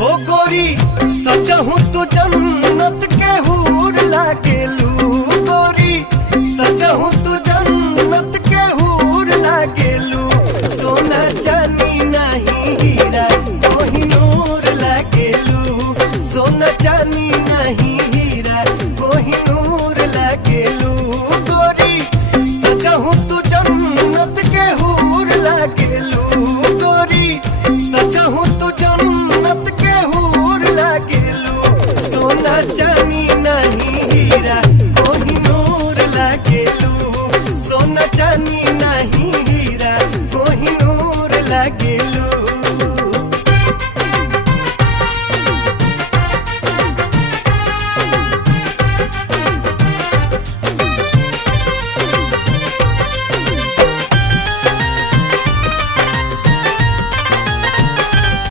हो गोरी सचहु तू जन्नत के हूर लागेलू। गोरी सचहु तू जन्नत के हूर लागेलू। सोना चांदी नहीं हीरा कोहिनूर लागेलू। सोना चांदी नहीं हीरा कोहिनूर लागेलू। गोरी सचहु तू जन्नत के हूर लागेलू। गोरी सचहु तू जन्नत के हूर लागेलू। सोना चांदी नहीं हीरा कोहिनूर लागेलू। सोना चांदी नहीं